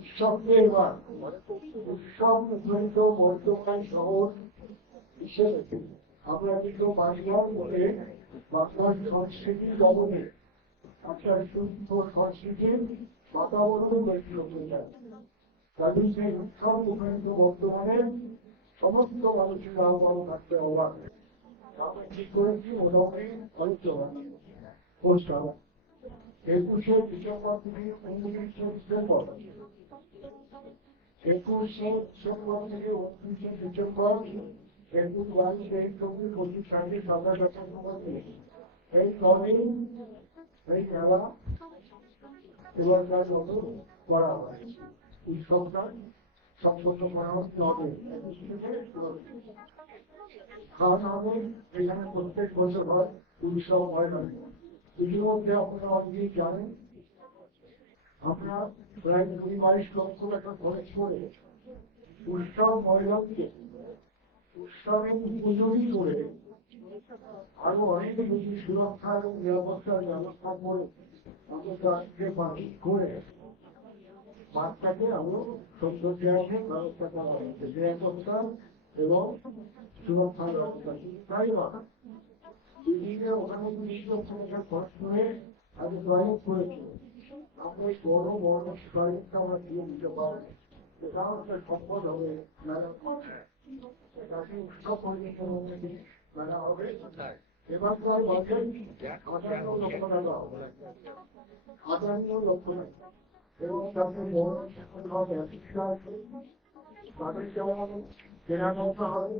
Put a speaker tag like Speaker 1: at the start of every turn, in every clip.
Speaker 1: উৎসবকে এবার উৎসব মুখরিত বর্তমান শহর হিসেবে। আমরা কিন্তু বাংলার বলে বাংলার সংস্কৃতি জগতে একটা সুস্থ সংস্কৃতির বাতাবরণ তৈরি হতে যায় কাজে সেই উৎসব মুখরিত বর্তমানে সমস্ত মানুষের আহ্বান থাকতে অবাক। আমরা ঠিক করেছি? মোটামুটি অনুষ্ঠান একুশে ডিসেম্বর থেকে উনত্রিশে ডিসেম্বর একুশে ডিসেম্বর থেকে উনত্রিশে ডিসেম্বর একুশ বাইশ তেইশ চব্বিশ পঁচিশ ছাব্বিশ সাতাশ আঠাশ নম্বর এই কদিন এই খেলা এবারকার মতো করা হয় উৎসবটা সম্পন্ন করা হবে খাওয়া দাওয়া এখানে প্রত্যেক বছর হয় উৎসব হয় না ইতিমধ্যে আপনারা অনেকেই জানেন আমরা প্রায় দুই বাইশ লক্ষ টাকা খরচ করে উৎসব মহিলাকে উৎসবের উপযোগী করে আরও অনেক বেশি সুরক্ষা এবং নিরাপত্তার ব্যবস্থা করে আমাদের তাকে করে বাচ্চাকে আরও সুন্দর দেওয়ার ব্যবস্থা করা হয়েছে, নিরাপত্তা এবং সুরক্ষার ব্যবস্থা। তাই না? ওখানে বিশ লক্ষ টাকা খরচ করে আগে টয়লেট করেছে আমরা এই বড় বড় টয়লেটটা আমরা দিয়ে দিতে পারবো এটাও একটা সম্পদ হবে মেলা এটাকে উৎসব পরিবেশের মধ্যে দিয়ে মেলা হবে এবার প্রায় বাজেট আটান্ন লক্ষ টাকা হবে আটান্ন লক্ষ টাকা এবং তাতে বড় শিক্ষক ব্যবস্থা আছে তাদের যেমন কেনাকাটা হবে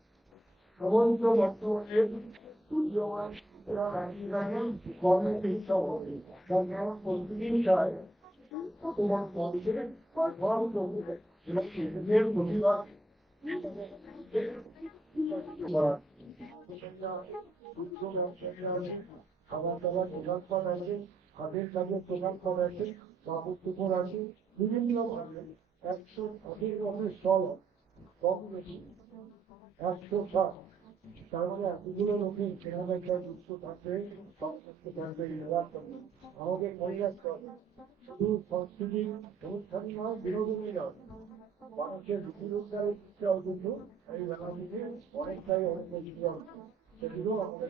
Speaker 1: সমস্ত বর্তমানে উদীয়মান কর্মের ইচ্ছা হবে কারণ প্রতিদিন চায় বর্তমান পথে পারফর্ম করবে এবং শিশুদের প্রতিবাদ করা উচ্চ ব্যবসায়ীরা আছে খাবার দাবার দোকানপাট আছে হাতের কাজের দোকানপাট আছে কাপড় চোপড় আছে বিভিন্ন ভাবে একশো অধিক রকমের স্টল কম বেশি একশো ষাট তার মানে এতগুলো লোকে কেনাবেচা যুক্ত থাকবে সমস্ত থাকবে আমাদের মনে রাখতে হবে শুধু সংস্কৃতি অনুষ্ঠান নয় বিনোদনই নয় মানুষের রুটি রোজগারের ইচ্ছাও কিন্তু এই মেলা থেকে অনেকটাই অনেক সেগুলো আমাদের